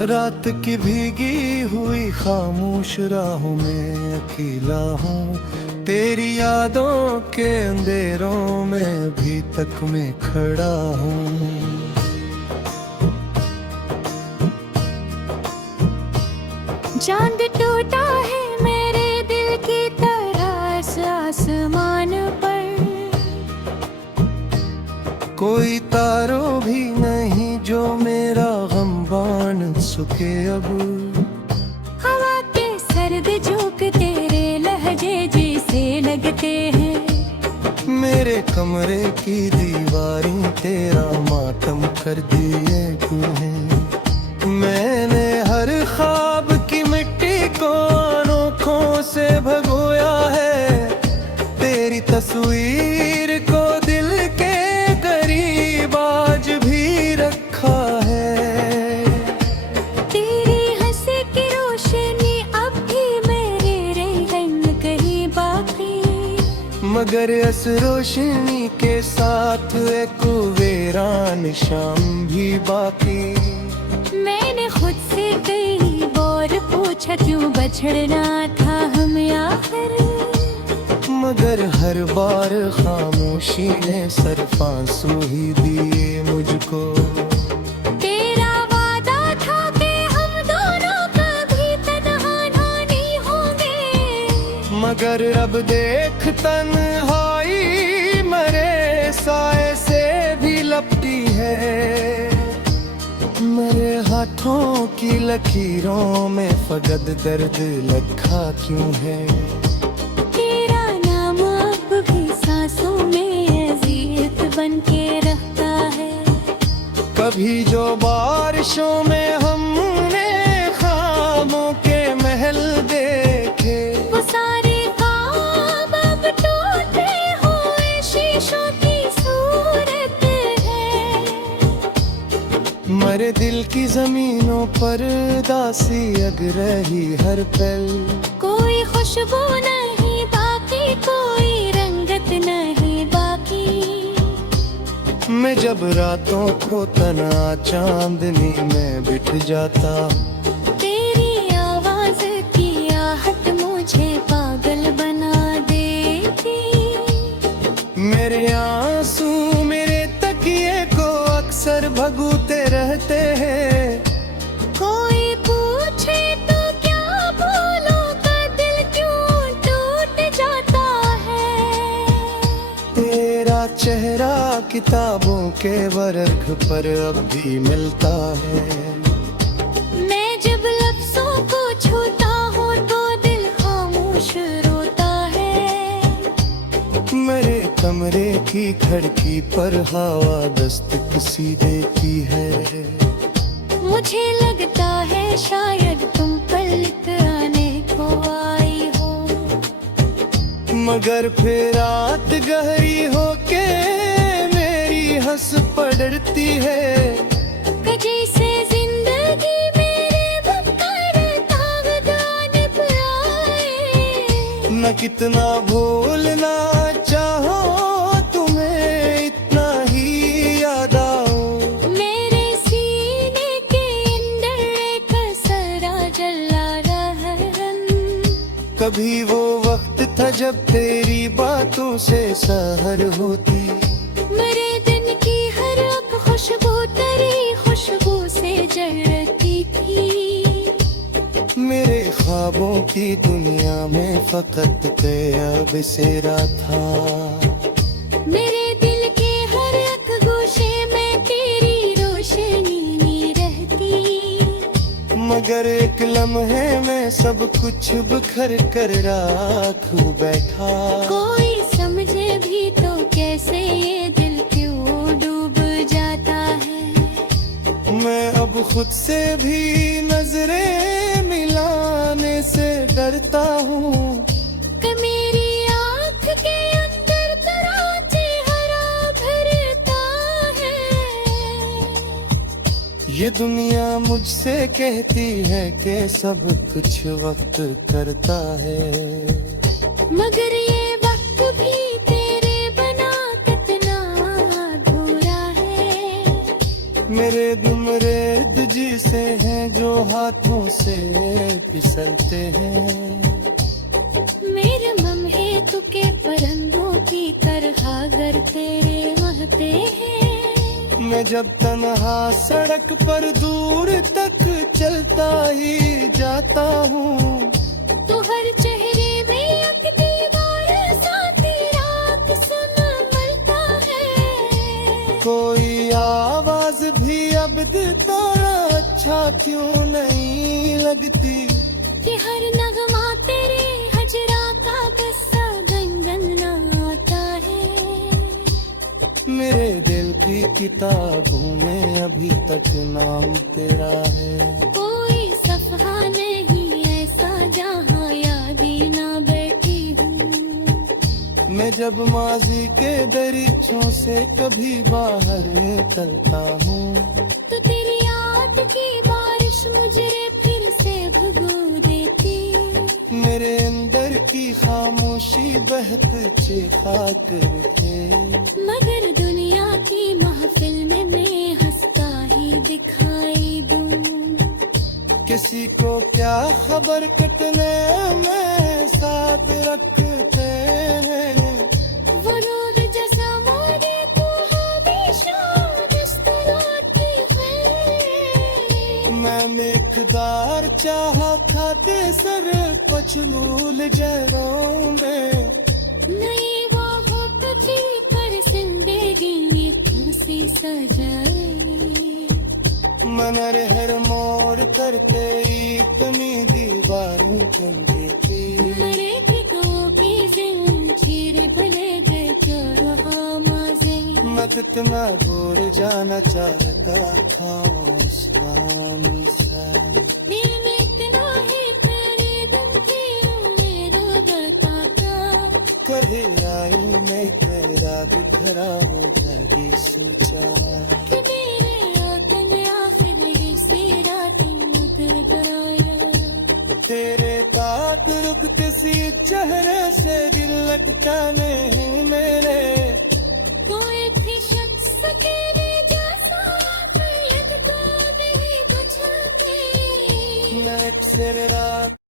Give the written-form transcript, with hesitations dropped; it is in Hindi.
रात की भीगी हुई खामोश राहों में अकेला हूँ, तेरी यादों के अंधेरों में भी तक मैं खड़ा हूँ। चांद टूटा है मेरे दिल की तरह इस आसमान पर, कोई तारों भी नहीं जो मेरा गम बांध सके अब। हवा के सर्द झोंक तेरे लहजे जैसे लगते हैं, मेरे कमरे की दीवारें तेरा मातम कर दिए क्यों हैं। मैंने हर ख्वाब की मिट्टी को अनोखों से भगोया है, तेरी तस्वीर को दिल के करीब आज भी रखा है। तेरी हंसी की रोशनी अब भी मेरे रहन कहीं बाकी, मगर इस रोशनी के साथ एक वीरान शाम भी बाकी। मैंने खुद से कई बार पूछा क्यों बछड़ना था हमें आखिर, मगर हर बार खामोशी ने सिर्फ आंसू ही दिए मुझको। तेरा वादा था कि हम दोनों कभी तन्हा नहीं होंगे, मगर अब देख तन्हाई मरे साए से भी लपटी है। मेरे हाथों की लकीरों में फकत दर्द लखा क्यों है। तेरा नाम अब भी सांसों में अजीत बन के रहता है। कभी जो बारिशों में हमने ख्वाबों के महल देखे, वो सारे ख्वाब अब टूटे हुए शीशों की सूरत है। मेरे दिल की जमीनों पर दासी अग रही हर पल, कोई खुशबू नहीं बाकी, कोई रंगत नहीं बाकी। मैं जब रातों को तना चांदनी में बिठ जाता, तेरी आवाज की आहट मुझे पागल बना देती। मेरे आंसू मेरे तकिए को अक्सर भगूते रहते हैं। कोई पूछे तो क्या बोलूं का दिल क्यों टूट जाता है। तेरा चेहरा किताबों के वर्क पर अब भी मिलता है। मैं जब लफ्जों को छूता हूँ तो दिल खामोश रोता है। मेरे कमरे की खिड़की पर हवा दस्तक सी देती है। मुझे लगता है शायद तुम पलट आने को आई हो, मगर फिर रात गहरी होके मेरी हंस पड़ती है। जैसे जिंदगी मेरे बकर तागदान पे आए। न कितना भूलना चाहो तुम्हें इतना ही याद आओ। मेरे सीने के अंदर एक सरा जला रहन, कभी वो वक्त था जब तेरी बातों से सहर होती। मेरे दिन की हर एक खुशबू तेरी खुशबू से जलती थी। मेरे ख्वाबों की दुनिया में फकत अब सेरा था। मेरे दिल के हर एक गोशे में तेरी रोशनी नहीं रहती, मगर एक लम्हे में सब कुछ बिखर कर राख बैठा। कोई समझे भी तो कैसे ये दिल क्यों डूब जाता है। मैं अब खुद से भी नजरें मिलाने से डरता हूँ, कि मेरी आँख के अंदर तेरा चेहरा भरता है। ये दुनिया मुझसे कहती है कि सब कुछ वक्त करता है, मगर ये वक्त भी तेरे बना कितना अधूरा है। मेरे दुम रेत जिसे हैं जो हाथों से फिसलते हैं। मेरे लम्हे तुके परिंदों की तरह घर तेरे महते हैं। मैं जब तन्हा सड़क पर दूर तक चलता ही जाता हूँ, तो हर चेहरे में एक दीवार सा तेरा किस्म मलता है। कोई आवाज भी अब तारा अच्छा क्यों नहीं लगती, कि हर नगमा तेरे हजरा का किस्सा गंगन आता है। मेरे दिल की किताबों में अभी तक नाम तेरा है। कोई सफहा नहीं ऐसा जहाँ यादी ना बैठी हूँ। मैं जब माजी के दरीचों से कभी बाहर निकलता हूँ, तो तेरी याद की बारिश मुझे फिर से भगो देती। मेरे अंदर की खामोशी बहत चिखा करके, मगर दुनिया की महफिल में मैं हंसता ही दिखाई दूं। किसी को क्या खबर कितने में साथ रखते हैं। वो रोग जैसा मोड़े तो हमेशा जिस तरह की है। मैंने खुदार चाहा था ते सर पछलूल जरों में। नहीं वो हो तो फिर कर जिंदगी में फिर से सजाए। मनर हर मोड़ करते इतनी दीवारों चंदी की, हरे ठिकों की जंजीर भले गए जो माजे। मैं कितना दूर जाना चाहता था इस्लामी सा। दिल में इतना है तेरे दिल की मेरो दर्द। कभी आई मैं तेरा बिखरा हूँ कभी सोचा। मेरे आतन आखिर इसी रात मुकर गया। तेरे बात रुकते सी चेहरे से दिल लगता नहीं मेरे। कोई भी शख्स तेरे जैसा शायद कभी कुछ भी। मैं अक्सर रात